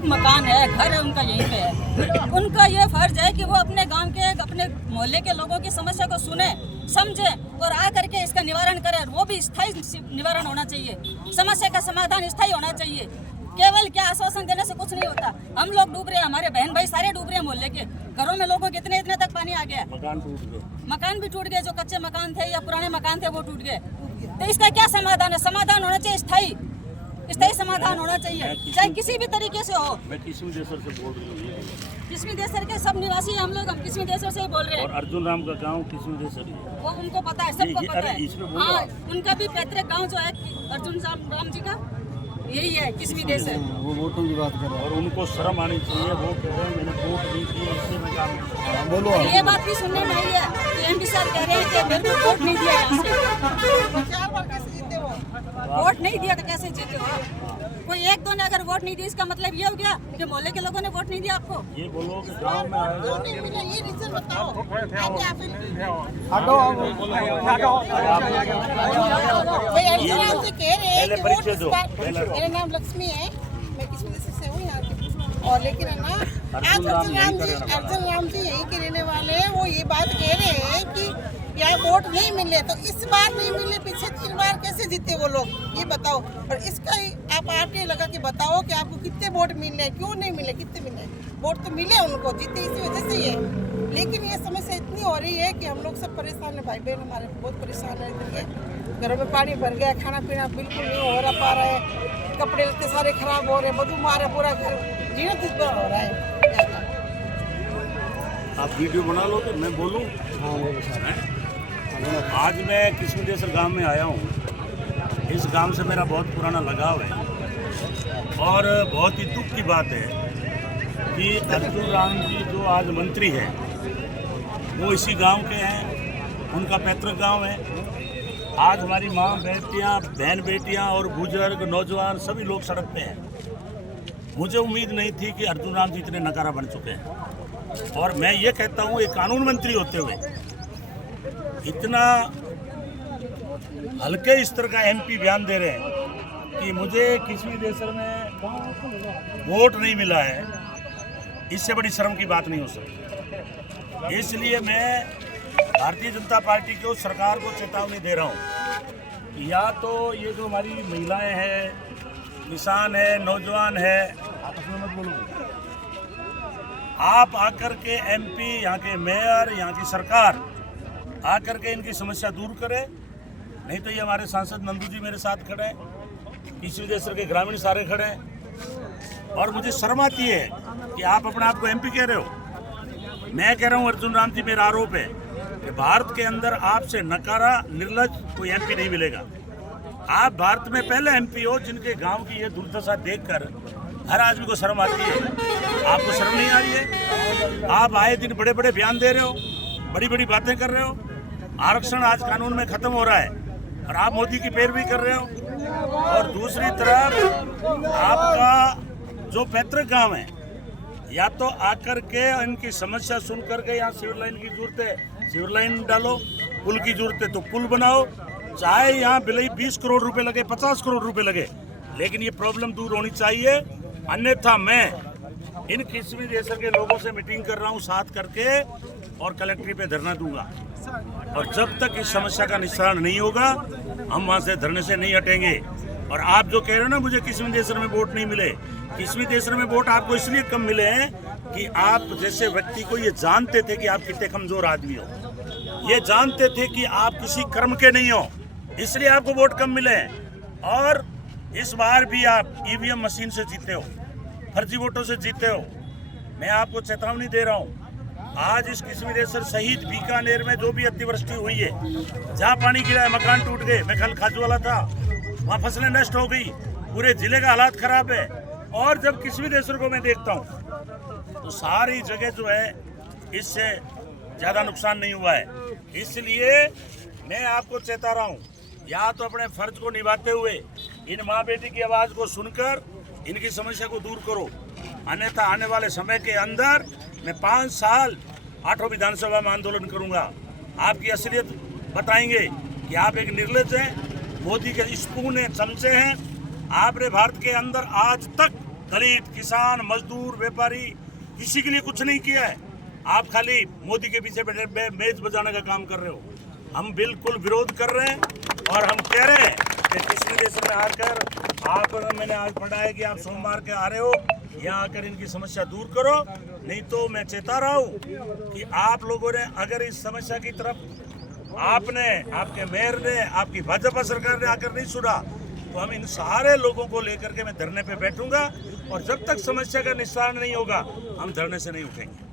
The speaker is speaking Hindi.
एक मकान है, घर है उनका यहीं पे है। उनका ये फर्ज है कि वो अपने गांव के, अपने मोहल्ले के लोगों की समस्या को सुने, समझे और आ करके इसका निवारण करे। वो भी स्थायी निवारण होना चाहिए, समस्या का समाधान स्थायी होना चाहिए। केवल क्या आश्वासन देने से कुछ नहीं होता। हम लोग डूब रहे हैं, हमारे बहन भाई सारे डूब रहे हैं, मोहल्ले के घरों में लोगों के इतने तक पानी आ गया, मकान भी टूट गए, जो कच्चे मकान थे या पुराने मकान थे वो टूट गए। तो इसका क्या समाधान है? समाधान होना चाहिए स्थायी समाधान होना चाहिए, चाहे किसी भी तरीके से हो। मैं किस्मी देसर से बोल रही हूँ। किस्मी देसर के सब निवासी हम लोग, हम किस्मी देसर से ही बोल रहे हैं। और अर्जुन राम का गांव किस्मी देसर है, वो उनको पता है, सबको पता है। हाँ, उनका भी पैतृक गांव जो है अर्जुन राम जी का यही है, किस्मी देसर। वो वोटों की बात कर रहे और उनको शर्म आनी चाहिए। वो कह रहे हैं मैंने वोट नहीं दिए, इससे मैं काम हैं। बोलो ये बात भी सुनने में आई है कि एमपी साहब कह रहे हैं कि मेरे को वोट नहीं दिया यहाँ से। वोट नहीं दिया तो कैसे जीते हो? कोई एक दो ने अगर वोट नहीं दिया, इसका मतलब ये हो गया कि मोहल्ले के लोगों ने वोट नहीं दिया आपको? ये बोलो कि गांव में आएगा। नहीं मिला, ये रीजन बताओ। भाई अर्जुन राम से कह रहे हैं कि वोट इस बार, मेरा नाम लक्ष्मी है, मैं किस वजह से हूँ यहाँ की। और लेकिन है ना, आज अर्जुन राम जी यहीं के रहने वाले हैं, वो ये बात कह रहे हैं कि यहाँ वोट नहीं मिले, तो इस बार नहीं मिले, पीछे 3 बार कैसे जीते वो लोग, ये बताओ। और इसका आप आटे लगा के बताओ कि आपको कितने वोट मिले, क्यों नहीं मिले, कितने मिले। वोट तो मिले उनको, जीते इसी वजह से ही है। लेकिन ये समस्या इतनी हो रही है कि हम लोग सब परेशान है, भाई बहन हमारे बहुत परेशान है। घरों में पानी भर गया, खाना पीना बिल्कुल नहीं हो पा रहा है, कपड़े लत्ते सारे खराब हो रहे हैं, बदबू मारे, पूरा घर जीवन दुश्मन हो रहा है। आप वीडियो बना लो तो मैं बोलूँ। आज मैं किस्मी देसर गांव में आया हूँ। इस गांव से मेरा बहुत पुराना लगाव है और बहुत ही दुख की बात है कि अर्जुन राम जी जो आज मंत्री हैं वो इसी गांव के हैं, उनका पैतृक गांव है। आज हमारी माँ बहन बेटियाँ और बुजुर्ग नौजवान सभी लोग सड़क पे हैं। मुझे उम्मीद नहीं थी कि अर्जुन राम जी इतने नकारा बन चुके हैं। और मैं ये कहता हूँ, एक कानून मंत्री होते हुए इतना हल्के स्तर का एमपी बयान दे रहे हैं कि मुझे किस्मी देसर में वोट नहीं मिला है, इससे बड़ी शर्म की बात नहीं हो सकती। इसलिए मैं भारतीय जनता पार्टी को, सरकार को चेतावनी दे रहा हूँ कि या तो ये जो हमारी महिलाएं हैं, किसान है, नौजवान है, आपस में मत बोलो, आप आकर के एमपी, यहाँ के मेयर, यहाँ की सरकार आकर के इनकी समस्या दूर करे। नहीं तो ये हमारे सांसद नंदू जी मेरे साथ खड़े हैं, किस्मी देसर के ग्रामीण सारे खड़े हैं। और मुझे शर्म आती है कि आप अपने आप को एमपी कह रहे हो। मैं कह रहा हूँ अर्जुन राम जी, मेरा आरोप है कि भारत के अंदर आपसे नकारा निर्लज कोई एमपी नहीं मिलेगा। आप भारत में पहले एमपी हो जिनके गांव की ये दुर्दशा देखकर हर आदमी को शर्म आती है। आपको शर्म नहीं आ रही है? आप आए दिन बड़े बड़े बयान दे रहे हो, बड़ी बड़ी बातें कर रहे हो। आरक्षण आज कानून में खत्म हो रहा है और आप मोदी की पैरवी कर रहे हो। और दूसरी तरफ आपका जो पैतृक गांव है, या तो आकर के इनकी समस्या सुन करके यहाँ सिविल लाइन की जरूरत है, सिविल लाइन डालो, पुल की जरूरत है तो पुल बनाओ, चाहे यहाँ बिल 20 करोड़ रुपए लगे, 50 करोड़ रुपए लगे, लेकिन ये प्रॉब्लम दूर होनी चाहिए। अन्यथा मैं इन किस्मी देसर के लोगों से मीटिंग कर रहा हूँ साथ करके, और कलेक्ट्री पे धरना दूंगा। और जब तक इस समस्या का निस्तारण नहीं होगा, हम वहाँ से धरने से नहीं हटेंगे। और आप जो कह रहे हो ना मुझे किस्मी देसर में वोट नहीं मिले, किस्मी देसर में वोट आपको इसलिए कम मिले हैं कि आप जैसे व्यक्ति को ये जानते थे कि आप कितने कमजोर आदमी हो, ये जानते थे कि आप किसी कर्म के नहीं हो, इसलिए आपको वोट कम मिले हैं। और इस बार भी आप ईवीएम मशीन से जीते हो, फर्जी वोटों से जीते हो। मैं आपको चेतावनी दे रहा हूँ, आज इस किस्मी देसर सहित बीकानेर में जो भी अतिवृष्टि हुई है, जहाँ पानी गिरा है, मकान टूट गए, मैं कल खाजू वाला था, वहाँ फसलें नष्ट हो गई, पूरे जिले का हालात खराब है। और जब किस्मी देसर को मैं देखता हूँ तो सारी जगह जो है इससे ज़्यादा नुकसान नहीं हुआ है। इसलिए मैं आपको चेता रहा हूँ, या तो अपने फर्ज को निभाते हुए इन माँ बेटी की आवाज़ को सुनकर इनकी समस्या को दूर करो, अन्यथा आने वाले समय के अंदर मैं 5 साल 8 विधानसभा में आंदोलन करूंगा। आपकी असलियत बताएंगे कि आप एक निर्लज हैं, मोदी के स्पून चमचे हैं। आपने भारत के अंदर आज तक दलित, किसान, मजदूर, व्यापारी, किसी के लिए कुछ नहीं किया है। आप खाली मोदी के पीछे बैठे मेज बजाने का काम कर रहे हो। हम बिल्कुल विरोध कर रहे हैं और हम कह रहे हैं कि किसी देश में आकर आप, मैंने आज पढ़ा है कि आप सोमवार के आ रहे हो, यहाँ आकर इनकी समस्या दूर करो, नहीं तो मैं चेता रहा हूँ कि आप लोगों ने अगर इस समस्या की तरफ आपने, आपके मेयर ने, आपकी भाजपा सरकार ने आकर नहीं सुना तो हम इन सारे लोगों को लेकर के मैं धरने पे बैठूंगा और जब तक समस्या का निस्तारण नहीं होगा हम धरने से नहीं उठेंगे।